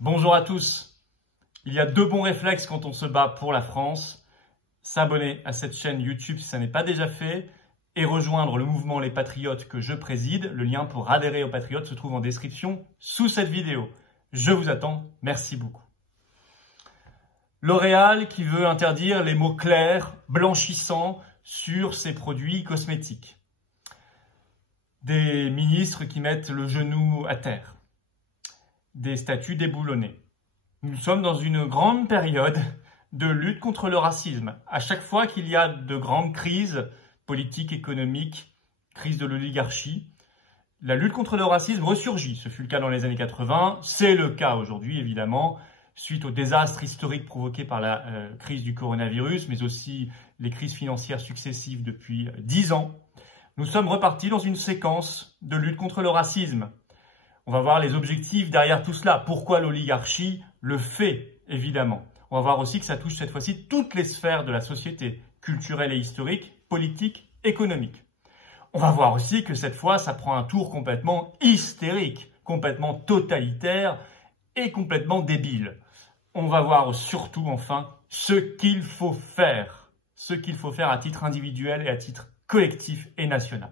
Bonjour à tous. Il y a deux bons réflexes quand on se bat pour la France. S'abonner à cette chaîne YouTube si ça n'est pas déjà fait et rejoindre le mouvement Les Patriotes que je préside. Le lien pour adhérer aux Patriotes se trouve en description sous cette vidéo. Je vous attends. Merci beaucoup. L'Oréal qui veut interdire les mots clairs, blanchissants sur ses produits cosmétiques. Des ministres qui mettent le genou à terre. Des statues déboulonnées. Nous sommes dans une grande période de lutte contre le racisme. À chaque fois qu'il y a de grandes crises politiques, économiques, crise de l'oligarchie, la lutte contre le racisme ressurgit. Ce fut le cas dans les années 80, c'est le cas aujourd'hui évidemment, suite au désastre historique provoqué par la crise du coronavirus, mais aussi les crises financières successives depuis 10 ans. Nous sommes repartis dans une séquence de lutte contre le racisme. On va voir les objectifs derrière tout cela. Pourquoi l'oligarchie le fait, évidemment. On va voir aussi que ça touche cette fois-ci toutes les sphères de la société, culturelle et historique, politique, économique. On va voir aussi que cette fois, ça prend un tour complètement hystérique, complètement totalitaire et complètement débile. On va voir surtout, enfin, ce qu'il faut faire. Ce qu'il faut faire à titre individuel et à titre collectif et national.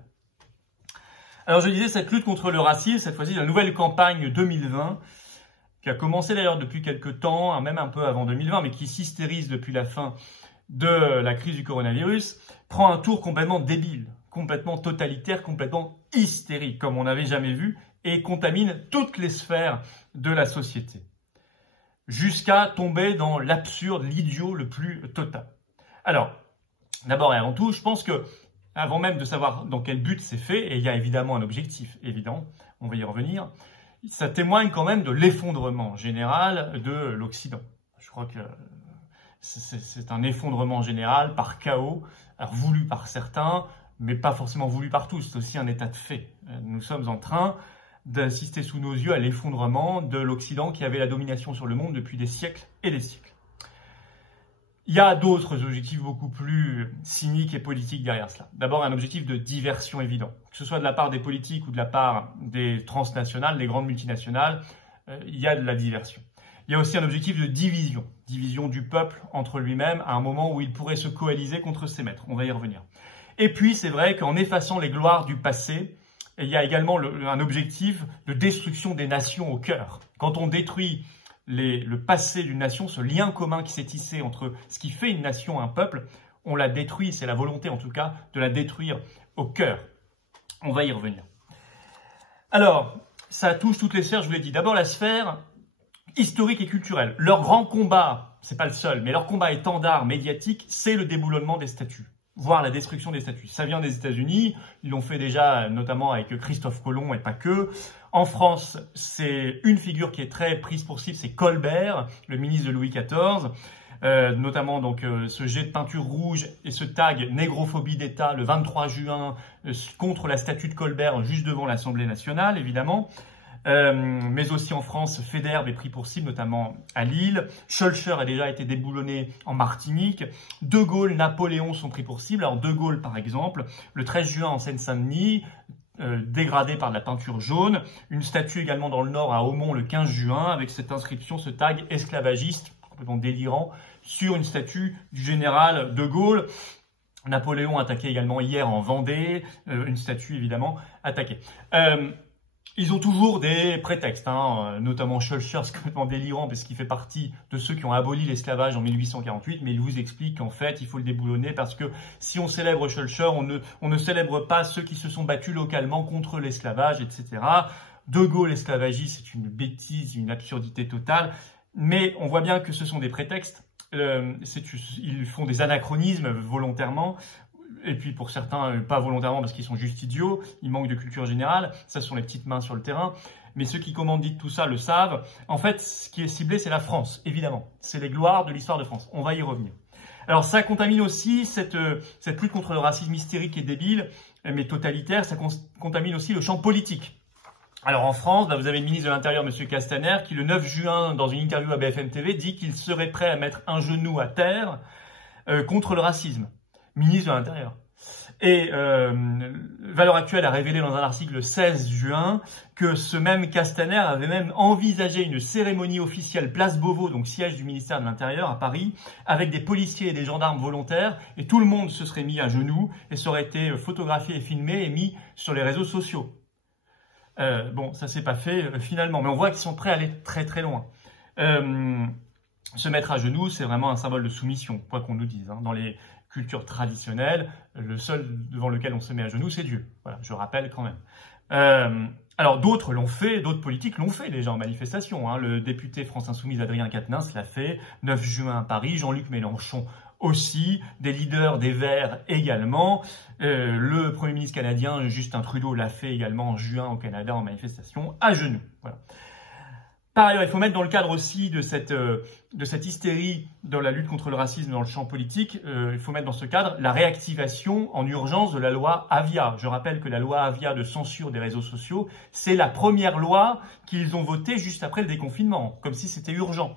Alors je disais, cette lutte contre le racisme, cette fois-ci la nouvelle campagne 2020, qui a commencé d'ailleurs depuis quelques temps, même un peu avant 2020, mais qui s'hystérise depuis la fin de la crise du coronavirus, prend un tour complètement débile, complètement totalitaire, complètement hystérique, comme on n'avait jamais vu, et contamine toutes les sphères de la société, jusqu'à tomber dans l'absurde, l'idiot le plus total. Alors, d'abord et avant tout, je pense que avant même de savoir dans quel but c'est fait, et il y a évidemment un objectif évident, on va y revenir, ça témoigne quand même de l'effondrement général de l'Occident. Je crois que c'est un effondrement général par chaos, alors voulu par certains, mais pas forcément voulu par tous, c'est aussi un état de fait. Nous sommes en train d'assister sous nos yeux à l'effondrement de l'Occident qui avait la domination sur le monde depuis des siècles et des siècles. Il y a d'autres objectifs beaucoup plus cyniques et politiques derrière cela. D'abord, un objectif de diversion évident. Que ce soit de la part des politiques ou de la part des transnationales, des grandes multinationales, il y a de la diversion. Il y a aussi un objectif de division. Division du peuple entre lui-même à un moment où il pourrait se coaliser contre ses maîtres. On va y revenir. Et puis, c'est vrai qu'en effaçant les gloires du passé, il y a également un objectif de destruction des nations au cœur. Quand on détruit le passé d'une nation, ce lien commun qui s'est tissé entre ce qui fait une nation, un peuple, on la détruit, c'est la volonté en tout cas de la détruire au cœur. On va y revenir. Alors, ça touche toutes les sphères, je vous l'ai dit. D'abord la sphère historique et culturelle. Leur grand combat, c'est pas le seul, mais leur combat étendard médiatique, c'est le déboulonnement des statues, voire la destruction des statues. Ça vient des États-Unis, ils l'ont fait déjà notamment avec Christophe Colomb et pas que. En France, c'est une figure qui est très prise pour cible, c'est Colbert, le ministre de Louis XIV, notamment donc ce jet de peinture rouge et ce tag négrophobie d'État le 23 juin contre la statue de Colbert juste devant l'Assemblée nationale, évidemment. Mais aussi en France, Federbe est pris pour cible, notamment à Lille. Schœlcher a déjà été déboulonné en Martinique. De Gaulle, Napoléon sont pris pour cible. Alors De Gaulle, par exemple, le 13 juin en Seine-Saint-Denis, dégradé par de la peinture jaune. Une statue également dans le Nord, à Aumont, le 15 juin, avec cette inscription, ce tag esclavagiste, complètement délirant, sur une statue du général De Gaulle. Napoléon attaqué également hier en Vendée, une statue évidemment attaquée. Ils ont toujours des prétextes, notamment Schœlcher, c'est complètement délirant parce qu'il fait partie de ceux qui ont aboli l'esclavage en 1848, mais il vous explique qu'en fait, il faut le déboulonner parce que si on célèbre Schœlcher, on ne célèbre pas ceux qui se sont battus localement contre l'esclavage, etc. De Gaulle esclavagiste, c'est une bêtise, une absurdité totale, mais on voit bien que ce sont des prétextes, ils font des anachronismes volontairement. Et puis pour certains, pas volontairement parce qu'ils sont juste idiots, ils manquent de culture générale, ça ce sont les petites mains sur le terrain, mais ceux qui commandent tout ça le savent. En fait, ce qui est ciblé, c'est la France, évidemment. C'est les gloires de l'histoire de France, on va y revenir. Alors ça contamine aussi cette lutte contre le racisme hystérique et débile, mais totalitaire, ça contamine aussi le champ politique. Alors en France, vous avez le ministre de l'Intérieur, M. Castaner, qui le 9 juin, dans une interview à BFM TV, dit qu'il serait prêt à mettre un genou à terre contre le racisme. Ministre de l'Intérieur. Et Valeurs Actuelles a révélé dans un article le 16 juin que ce même Castaner avait même envisagé une cérémonie officielle place Beauvau, donc siège du ministère de l'Intérieur à Paris, avec des policiers et des gendarmes volontaires, et tout le monde se serait mis à genoux et ça aurait été photographié et filmé et mis sur les réseaux sociaux. Bon, ça s'est pas fait finalement, mais on voit qu'ils sont prêts à aller très très loin. Se mettre à genoux, c'est vraiment un symbole de soumission, quoi qu'on nous dise. Hein. Dans les cultures traditionnelles, le seul devant lequel on se met à genoux, c'est Dieu. Voilà, je rappelle quand même. Alors d'autres l'ont fait, d'autres politiques l'ont fait déjà en manifestation. Hein. Le député France Insoumise Adrien Quatennens l'a fait, 9 juin à Paris, Jean-Luc Mélenchon aussi, des leaders des Verts également. Le Premier ministre canadien Justin Trudeau l'a fait également en juin au Canada en manifestation à genoux. Voilà. Par ailleurs, il faut mettre dans le cadre aussi de cette hystérie dans la lutte contre le racisme dans le champ politique, il faut mettre dans ce cadre la réactivation en urgence de la loi Avia. Je rappelle que la loi Avia de censure des réseaux sociaux, c'est la première loi qu'ils ont votée juste après le déconfinement, comme si c'était urgent.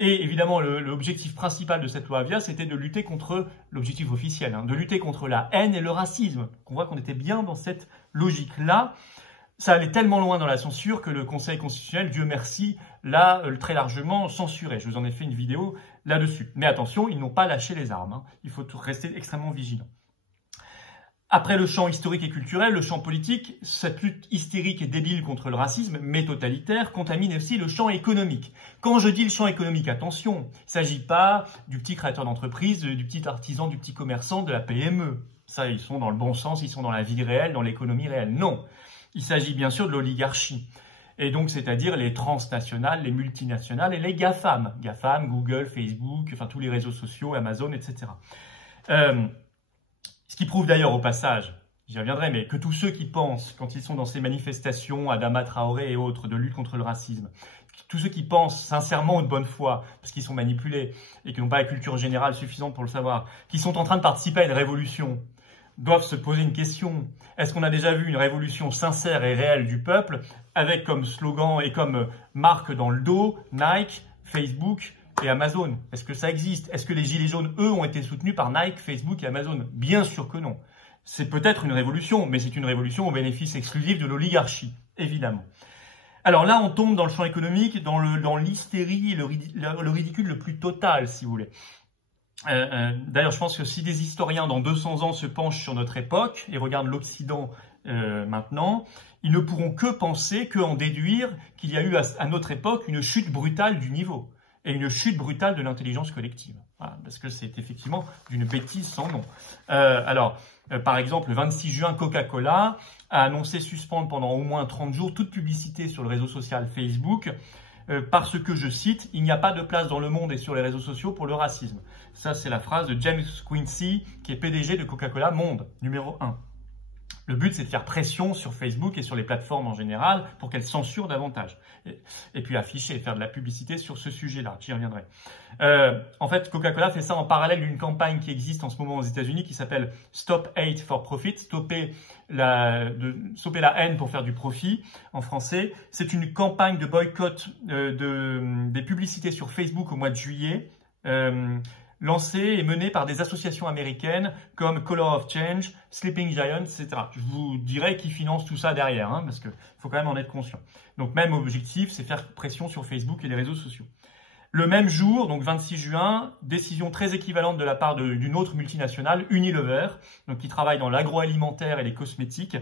Et évidemment, l'objectif principal de cette loi Avia, c'était de lutter contre, l'objectif officiel, hein, de lutter contre la haine et le racisme. On voit qu'on était bien dans cette logique-là. Ça allait tellement loin dans la censure que le Conseil constitutionnel, Dieu merci, l'a très largement censuré. Je vous en ai fait une vidéo là-dessus. Mais attention, ils n'ont pas lâché les armes. Hein. Il faut rester extrêmement vigilant. Après le champ historique et culturel, le champ politique, cette lutte hystérique et débile contre le racisme, mais totalitaire, contamine aussi le champ économique. Quand je dis le champ économique, attention, il ne s'agit pas du petit créateur d'entreprise, du petit artisan, du petit commerçant, de la PME. Ça, ils sont dans le bon sens, ils sont dans la vie réelle, dans l'économie réelle. Non. Il s'agit bien sûr de l'oligarchie, et donc c'est-à-dire les transnationales, les multinationales et les GAFAM. GAFAM, Google, Facebook, enfin tous les réseaux sociaux, Amazon, etc. Ce qui prouve d'ailleurs au passage, j'y reviendrai, mais que tous ceux qui pensent, quand ils sont dans ces manifestations, Adama Traoré et autres, de lutte contre le racisme, tous ceux qui pensent sincèrement ou de bonne foi, parce qu'ils sont manipulés et qui n'ont pas la culture générale suffisante pour le savoir, qui sont en train de participer à une révolution, doivent se poser une question. Est-ce qu'on a déjà vu une révolution sincère et réelle du peuple avec comme slogan et comme marque dans le dos Nike, Facebook et Amazon? Est-ce que ça existe? Est-ce que les Gilets jaunes, eux, ont été soutenus par Nike, Facebook et Amazon? Bien sûr que non. C'est peut-être une révolution, mais c'est une révolution au bénéfice exclusif de l'oligarchie, évidemment. Alors là, on tombe dans le champ économique, dans l'hystérie et le ridicule le plus total, si vous voulez. D'ailleurs, je pense que si des historiens dans 200 ans se penchent sur notre époque et regardent l'Occident maintenant, ils ne pourront que penser, que en déduire qu'il y a eu à notre époque une chute brutale du niveau et une chute brutale de l'intelligence collective. Voilà, parce que c'est effectivement d'une bêtise sans nom. Par exemple, le 26 juin, Coca-Cola a annoncé suspendre pendant au moins 30 jours toute publicité sur le réseau social Facebook, parce que, je cite, « Il n'y a pas de place dans le monde et sur les réseaux sociaux pour le racisme ». Ça, c'est la phrase de James Quincy, qui est PDG de Coca-Cola Monde, numéro 1. Le but, c'est de faire pression sur Facebook et sur les plateformes en général pour qu'elles censurent davantage. Et puis afficher, faire de la publicité sur ce sujet-là, j'y reviendrai. En fait, Coca-Cola fait ça en parallèle d'une campagne qui existe en ce moment aux États-Unis qui s'appelle Stop Hate for Profit, stopper la haine pour faire du profit en français. C'est une campagne de boycott des publicités sur Facebook au mois de juillet, lancée et menée par des associations américaines comme Color of Change, Sleeping Giant, etc. Je vous dirai qui finance tout ça derrière, hein, parce qu'il faut quand même en être conscient. Donc même objectif, c'est faire pression sur Facebook et les réseaux sociaux. Le même jour, donc 26 juin, décision très équivalente de la part d'une autre multinationale, Unilever, donc qui travaille dans l'agroalimentaire et les cosmétiques,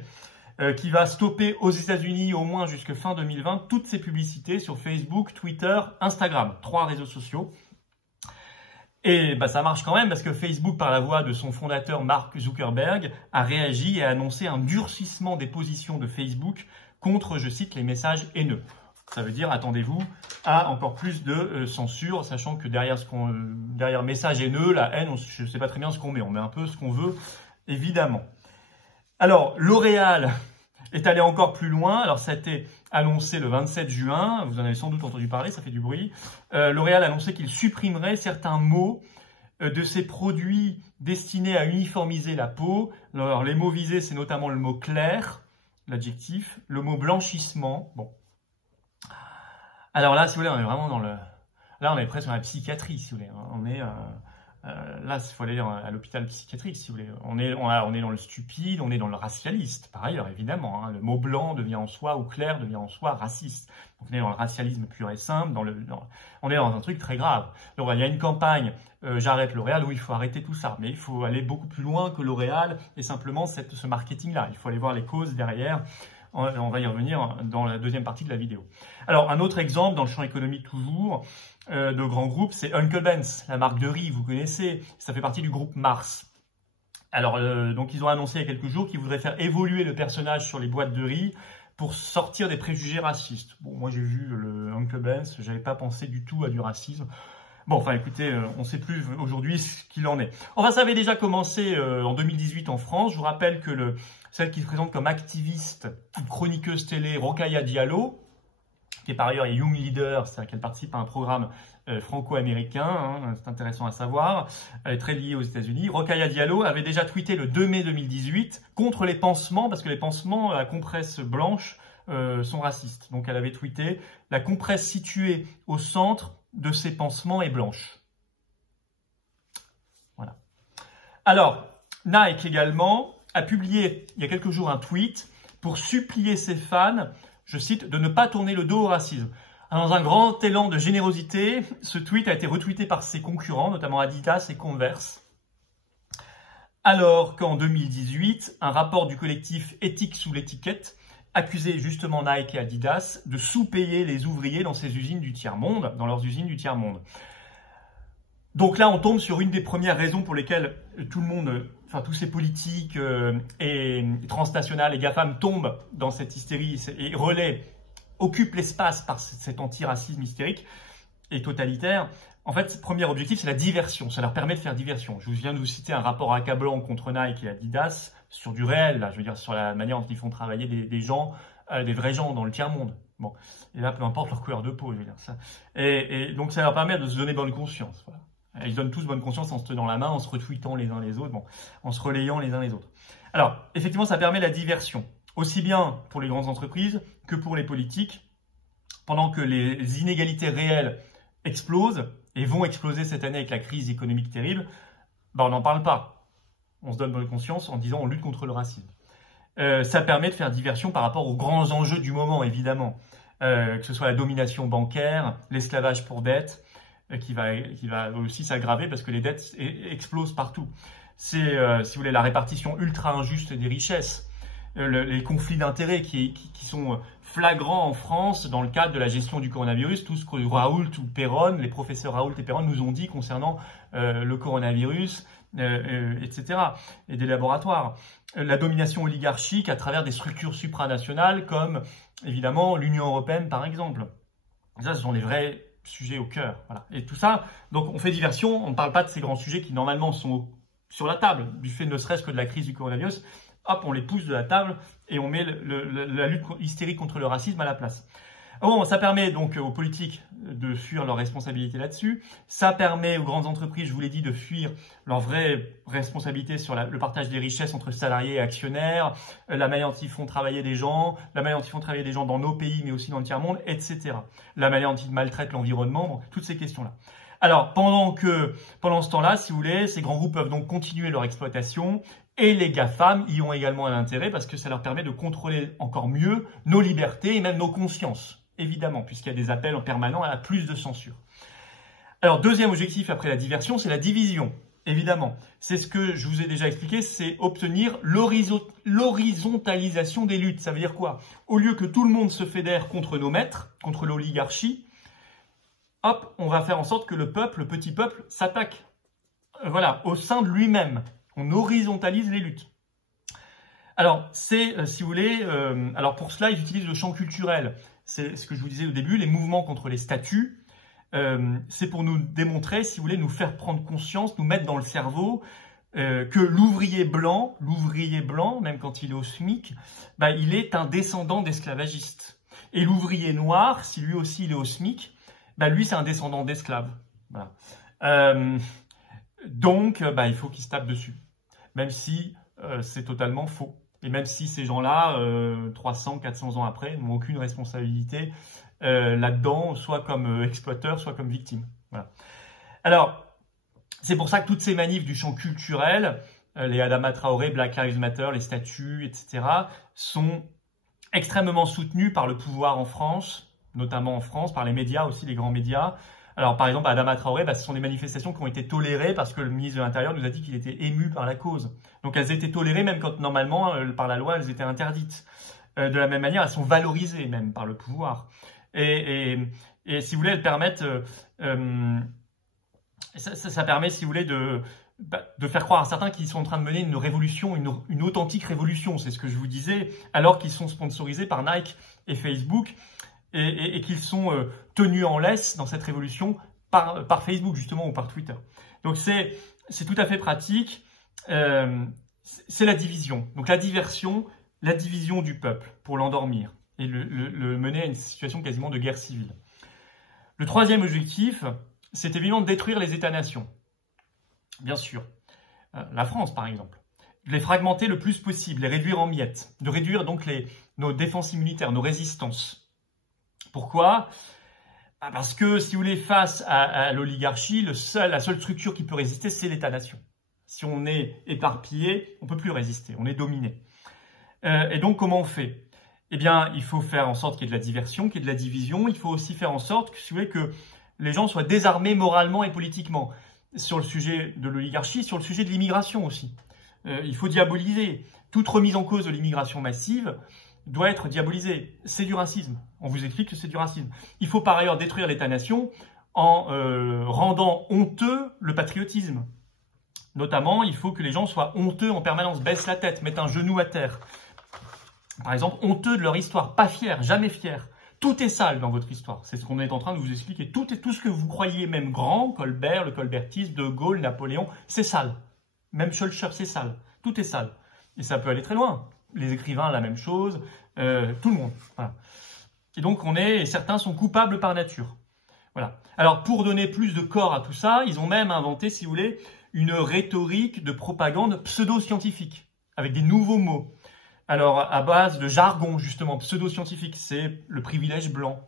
qui va stopper aux États-Unis au moins jusqu'à fin 2020 toutes ces publicités sur Facebook, Twitter, Instagram, 3 réseaux sociaux. Et ça marche quand même parce que Facebook, par la voix de son fondateur Mark Zuckerberg, a réagi et a annoncé un durcissement des positions de Facebook contre, je cite, les messages haineux. Ça veut dire, attendez-vous à encore plus de censure, sachant que derrière message haineux, la haine, je ne sais pas très bien ce qu'on met. On met un peu ce qu'on veut, évidemment. Alors, L'Oréal est allé encore plus loin. Alors, ça a été annoncé le 27 juin. Vous en avez sans doute entendu parler, ça fait du bruit. L'Oréal a annoncé qu'il supprimerait certains mots de ses produits destinés à uniformiser la peau. Alors, les mots visés, c'est notamment le mot clair, l'adjectif, le mot blanchissement. Bon. Alors là, si vous voulez, on est vraiment dans le... Là, on est presque dans la psychiatrie, si vous voulez. On est Là, il faut aller à l'hôpital psychiatrique, si vous voulez. On est dans le stupide, on est dans le racialiste, par ailleurs, évidemment. Hein. Le mot blanc devient en soi, ou clair devient en soi raciste. Donc, on est dans le racialisme pur et simple, on est dans un truc très grave. Donc, il y a une campagne, j'arrête L'Oréal, où il faut arrêter tout ça. Mais il faut aller beaucoup plus loin que L'Oréal et simplement ce marketing-là. Il faut aller voir les causes derrière. On va y revenir dans la deuxième partie de la vidéo. Alors, un autre exemple, dans le champ économique toujours, de grands groupes, c'est Uncle Ben's, la marque de riz, vous connaissez, ça fait partie du groupe Mars. Alors, donc ils ont annoncé il y a quelques jours qu'ils voudraient faire évoluer le personnage sur les boîtes de riz pour sortir des préjugés racistes. Bon, moi j'ai vu le Uncle Ben's, j'avais pas pensé du tout à du racisme. Bon, enfin écoutez, on ne sait plus aujourd'hui ce qu'il en est. Enfin, ça avait déjà commencé en 2018 en France. Je vous rappelle que celle qui se présente comme activiste, chroniqueuse télé, Rokhaya Diallo, qui est par ailleurs Young Leader, c'est-à-dire qu'elle participe à un programme franco-américain, hein, c'est intéressant à savoir, elle est très liée aux États-Unis. Rokhaya Diallo avait déjà tweeté le 2 mai 2018 contre les pansements, parce que les pansements à compresse blanche sont racistes. Donc elle avait tweeté « La compresse située au centre de ces pansements est blanche ». Voilà. Alors, Nike également a publié il y a quelques jours un tweet pour supplier ses fans, je cite, de ne pas tourner le dos au racisme. Dans un grand élan de générosité, ce tweet a été retweeté par ses concurrents, notamment Adidas et Converse. Alors qu'en 2018, un rapport du collectif Éthique sous l'étiquette accusait justement Nike et Adidas de sous-payer les ouvriers dans ces usines du tiers-monde, dans leurs usines du tiers-monde. Donc là, on tombe sur une des premières raisons pour lesquelles tout le monde, enfin tous ces politiques et transnationales et GAFAM tombent dans cette hystérie et occupent l'espace par cet antiracisme hystérique et totalitaire. En fait, le premier objectif, c'est la diversion. Ça leur permet de faire diversion. Je viens de vous citer un rapport accablant contre Nike et Adidas sur du réel, là, je veux dire sur la manière dont ils font travailler des gens, des vrais gens dans le tiers-monde. Bon, et là, peu importe leur couleur de peau, je veux dire ça. Et donc, ça leur permet de se donner bonne conscience. Voilà. Ils donnent tous bonne conscience en se tenant la main, en se retweetant les uns les autres, bon, en se relayant les uns les autres. Alors, effectivement, ça permet la diversion, aussi bien pour les grandes entreprises que pour les politiques, pendant que les inégalités réelles explosent et vont exploser cette année avec la crise économique terrible, ben on n'en parle pas. On se donne bonne conscience en disant on lutte contre le racisme. Ça permet de faire diversion par rapport aux grands enjeux du moment, évidemment, que ce soit la domination bancaire, l'esclavage pour dette, qui va aussi s'aggraver parce que les dettes explosent partout. C'est, si vous voulez, la répartition ultra injuste des richesses, les conflits d'intérêts qui sont flagrants en France dans le cadre de la gestion du coronavirus, tout ce que Raoult ou Perron, les professeurs Raoult et Perron nous ont dit concernant le coronavirus, etc., et des laboratoires. La domination oligarchique à travers des structures supranationales comme, évidemment, l'Union européenne, par exemple. Ça, ce sont les vrais sujets au cœur. Voilà. Et tout ça, donc on fait diversion, on ne parle pas de ces grands sujets qui, normalement, sont sur la table, du fait ne serait-ce que de la crise du coronavirus. Hop, on les pousse de la table et on met la lutte hystérique contre le racisme à la place. Bon, ça permet donc aux politiques de fuir leurs responsabilités là-dessus. Ça permet aux grandes entreprises, je vous l'ai dit, de fuir leurs vraies responsabilités sur le partage des richesses entre salariés et actionnaires, la manière dont ils font travailler des gens, la manière dont ils font travailler des gens dans nos pays, mais aussi dans le tiers-monde, etc. La manière dont ils maltraitent l'environnement, bon, toutes ces questions-là. Alors, pendant ce temps-là, si vous voulez, ces grands groupes peuvent donc continuer leur exploitation et les GAFAM y ont également un intérêt parce que ça leur permet de contrôler encore mieux nos libertés et même nos consciences, évidemment, puisqu'il y a des appels en permanent à plus de censure. Alors, deuxième objectif après la diversion, c'est la division, évidemment. C'est ce que je vous ai déjà expliqué, c'est obtenir l'horizontalisation des luttes. Ça veut dire quoi? Au lieu que tout le monde se fédère contre nos maîtres, contre l'oligarchie, hop, on va faire en sorte que le petit peuple, s'attaque. Voilà, au sein de lui-même. On horizontalise les luttes. Alors, c'est, si vous voulez, alors pour cela, ils utilisent le champ culturel. C'est ce que je vous disais au début, les mouvements contre les statuts. C'est pour nous démontrer, si vous voulez, nous faire prendre conscience, nous mettre dans le cerveau que l'ouvrier blanc, même quand il est au SMIC, bah, il est un descendant d'esclavagistes. Et l'ouvrier noir, si lui aussi il est au SMIC, bah, lui c'est un descendant d'esclaves. Voilà. Donc, bah, il faut qu'il se tape dessus. Même si c'est totalement faux. Et même si ces gens-là, 300, 400 ans après, n'ont aucune responsabilité là-dedans, soit comme exploiteurs, soit comme victimes. Voilà. Alors, C'est pour ça que toutes ces manifs du champ culturel, les Adama Traoré, Black Lives Matter, les statues, etc., sont extrêmement soutenues par le pouvoir en France, notamment en France, par les médias aussi, les grands médias. Alors par exemple, Adama Traoré, ce sont des manifestations qui ont été tolérées parce que le ministre de l'Intérieur nous a dit qu'il était ému par la cause. Donc elles étaient tolérées même quand normalement, par la loi, elles étaient interdites. De la même manière, elles sont valorisées même par le pouvoir. Et si vous voulez, elles permettent... ça permet, si vous voulez, de faire croire à certains qu'ils sont en train de mener une révolution, une authentique révolution, c'est ce que je vous disais, alors qu'ils sont sponsorisés par Nike et Facebook et qu'ils sont tenus en laisse dans cette révolution par Facebook, justement, ou par Twitter. Donc, c'est tout à fait pratique. C'est la division. Donc, la division du peuple pour l'endormir et le mener à une situation quasiment de guerre civile. Le troisième objectif, c'est évidemment de détruire les États-nations. Bien sûr. La France, par exemple. De les fragmenter le plus possible, les réduire en miettes. De réduire donc nos défenses immunitaires, nos résistances. Pourquoi? Parce que, si vous voulez, face à l'oligarchie, la seule structure qui peut résister, c'est l'État-nation. Si on est éparpillé, on ne peut plus résister, on est dominé. Et donc, comment on fait? Eh bien, il faut faire en sorte qu'il y ait de la diversion, qu'il y ait de la division. Il faut aussi faire en sorte que, si vous voulez, que les gens soient désarmés moralement et politiquement. Sur le sujet de l'oligarchie, sur le sujet de l'immigration aussi. Il faut diaboliser. Toute remise en cause de l'immigration massive doit être diabolisée. C'est du racisme. On vous explique que c'est du racisme. Il faut par ailleurs détruire l'État-nation en rendant honteux le patriotisme. Notamment, il faut que les gens soient honteux en permanence, baissent la tête, mettent un genou à terre. Par exemple, honteux de leur histoire, pas fiers, jamais fiers. Tout est sale dans votre histoire. C'est ce qu'on est en train de vous expliquer. Tout ce que vous croyez même grand, Colbert, le colbertisme, De Gaulle, Napoléon, c'est sale. Même Schulcher, c'est sale. Tout est sale. Et ça peut aller très loin. Les écrivains, la même chose. Tout le monde. Voilà. Et donc, certains sont coupables par nature. Voilà. Alors, pour donner plus de corps à tout ça, ils ont même inventé, si vous voulez, une rhétorique de propagande pseudo-scientifique, avec des nouveaux mots. Alors, à base de jargon, justement, pseudo-scientifique, c'est le privilège blanc,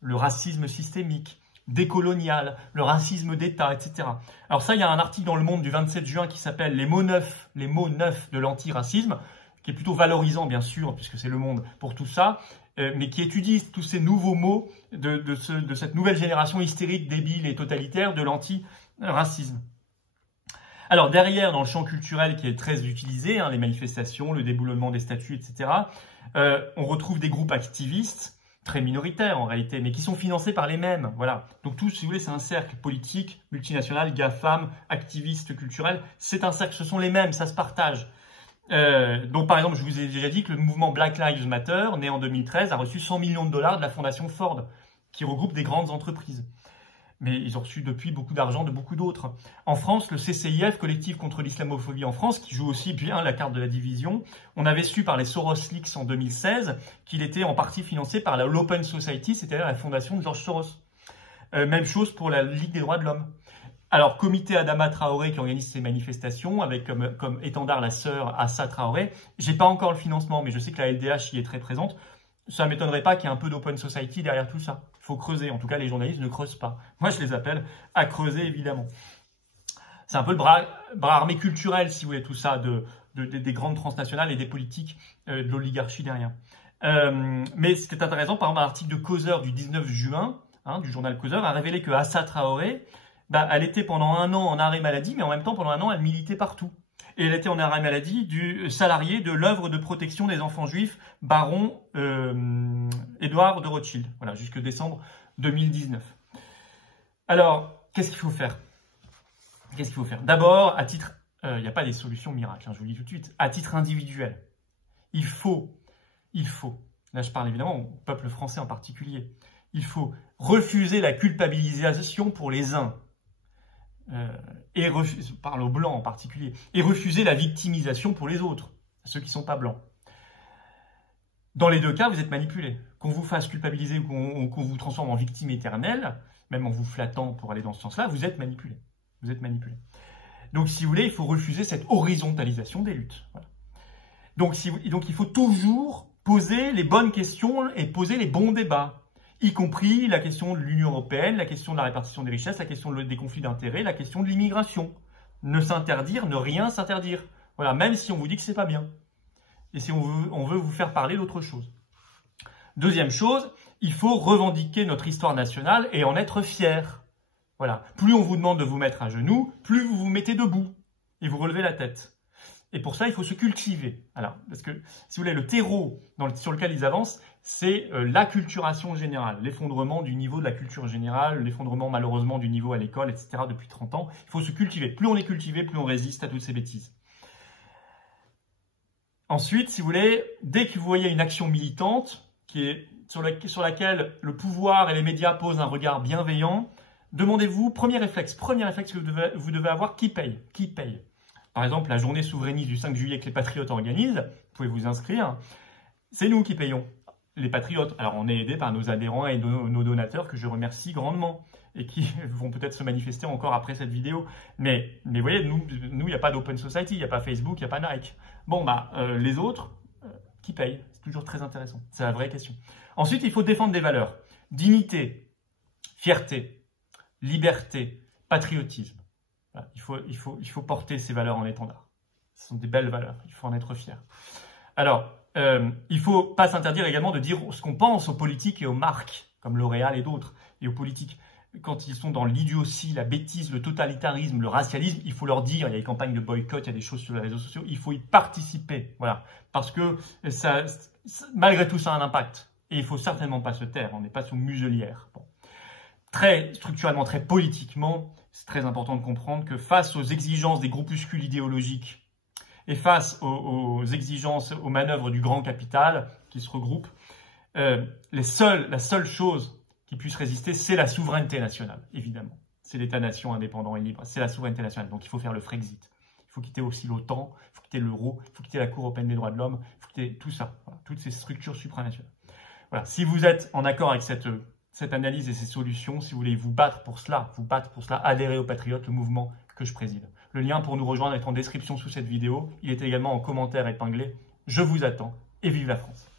le racisme systémique, décolonial, le racisme d'État, etc. Alors ça, il y a un article dans Le Monde du 27 juin qui s'appelle « Les mots neufs de l'antiracisme », qui est plutôt valorisant, bien sûr, puisque c'est Le Monde pour tout ça, mais qui étudie tous ces nouveaux mots de cette nouvelle génération hystérique, débile et totalitaire de l'antiracisme. Alors derrière, dans le champ culturel qui est très utilisé, les manifestations, le déboulonnement des statues, etc., on retrouve des groupes activistes, très minoritaires en réalité, mais qui sont financés par les mêmes. Voilà. Donc tout, si vous voulez, c'est un cercle politique, multinational, GAFAM, activistes culturels, c'est un cercle, ce sont les mêmes, ça se partage. Donc par exemple, je vous ai déjà dit que le mouvement Black Lives Matter, né en 2013, a reçu 100 millions de dollars de la fondation Ford, qui regroupe des grandes entreprises. Mais ils ont reçu depuis beaucoup d'argent de beaucoup d'autres. En France, le CCIF, Collectif contre l'islamophobie en France, qui joue aussi bien la carte de la division, on avait su par les Soros Leaks en 2016 qu'il était en partie financé par l'Open Society, c'est-à-dire la fondation de George Soros. Même chose pour la Ligue des droits de l'homme. Alors, comité Adama Traoré qui organise ces manifestations, avec comme étendard la sœur Assa Traoré, j'ai pas encore le financement, mais je sais que la LDH y est très présente. Ça ne m'étonnerait pas qu'il y ait un peu d'Open Society derrière tout ça. Il faut creuser. En tout cas, les journalistes ne creusent pas. Moi, je les appelle à creuser, évidemment. C'est un peu le bras armé culturel, si vous voulez, tout ça, des grandes transnationales et des politiques de l'oligarchie derrière. Mais ce qui est intéressant, par exemple, l'article de Causeur du 19 juin, du journal Causeur, a révélé que Assa Traoré, elle était pendant 1 an en arrêt maladie, mais en même temps, pendant 1 an, elle militait partout. Et elle était en arrêt maladie du salarié de l'œuvre de protection des enfants juifs, baron Édouard de Rothschild, voilà, jusque décembre 2019. Alors, qu'est-ce qu'il faut faire? Qu'est-ce qu'il faut faire? D'abord, à titre, il n'y a pas des solutions miracles, je vous le dis tout de suite, à titre individuel, il faut, là je parle évidemment au peuple français en particulier, il faut refuser la culpabilisation pour les uns, et je parle aux blancs en particulier, et refuser la victimisation pour les autres, ceux qui ne sont pas blancs. Dans les deux cas, vous êtes manipulé. Qu'on vous fasse culpabiliser ou qu'on vous transforme en victime éternelle, même en vous flattant pour aller dans ce sens-là, vous êtes manipulé. Vous êtes manipulé. Donc, si vous voulez, il faut refuser cette horizontalisation des luttes. Voilà. Donc, il faut toujours poser les bonnes questions et poser les bons débats. y compris la question de l'Union européenne, la question de la répartition des richesses, la question des conflits d'intérêts, la question de l'immigration. Ne s'interdire, ne rien s'interdire. Voilà, même si on vous dit que c'est pas bien. Et si on veut vous faire parler d'autre chose. Deuxième chose, il faut revendiquer notre histoire nationale et en être fier. Voilà. Plus on vous demande de vous mettre à genoux, plus vous vous mettez debout et vous relevez la tête. Et pour ça, il faut se cultiver. Alors, parce que, si vous voulez, le terreau sur lequel ils avancent, c'est l'acculturation générale, l'effondrement du niveau de la culture générale, l'effondrement malheureusement du niveau à l'école, etc. depuis 30 ans. Il faut se cultiver. Plus on est cultivé, plus on résiste à toutes ces bêtises. Ensuite, si vous voulez, dès que vous voyez une action militante sur laquelle le pouvoir et les médias posent un regard bienveillant, demandez-vous, premier réflexe que vous devez avoir, qui paye? Qui paye? Par exemple, la journée souverainiste du 5 juillet que les Patriotes organisent, vous pouvez vous inscrire, c'est nous qui payons, les Patriotes. Alors, on est aidés par nos adhérents et nos donateurs que je remercie grandement et qui vont peut-être se manifester encore après cette vidéo. Mais vous voyez, nous, il n'y a pas d'Open Society, il n'y a pas Facebook, il n'y a pas Nike. Bon, les autres, qui payent? C'est toujours très intéressant. C'est la vraie question. Ensuite, il faut défendre des valeurs. Dignité, fierté, liberté, patriotisme. Voilà, il faut porter ces valeurs en étendard. Ce sont des belles valeurs, il faut en être fier. Alors, il ne faut pas s'interdire également de dire ce qu'on pense aux politiques et aux marques, comme L'Oréal et d'autres, et aux politiques. Quand ils sont dans l'idiotie, la bêtise, le totalitarisme, le racialisme, il faut leur dire, il y a des campagnes de boycott, il y a des choses sur les réseaux sociaux, il faut y participer. Voilà. Parce que malgré tout, ça a un impact. Et il ne faut certainement pas se taire, on n'est pas sous muselière. Bon. Très structurellement, très politiquement, c'est très important de comprendre que face aux exigences des groupuscules idéologiques et face aux exigences, aux manœuvres du grand capital qui se regroupent, la seule chose qui puisse résister, c'est la souveraineté nationale, évidemment. C'est l'État-nation indépendant et libre, c'est la souveraineté nationale. Donc il faut faire le Frexit. Il faut quitter aussi l'OTAN, il faut quitter l'euro, il faut quitter la Cour européenne des droits de l'homme, il faut quitter tout ça, voilà, toutes ces structures supranationales. Voilà. Si vous êtes en accord avec cette analyse et ces solutions, si vous voulez vous battre pour cela, adhérez aux Patriotes, le mouvement que je préside. Le lien pour nous rejoindre est en description sous cette vidéo. Il est également en commentaire épinglé. Je vous attends et vive la France!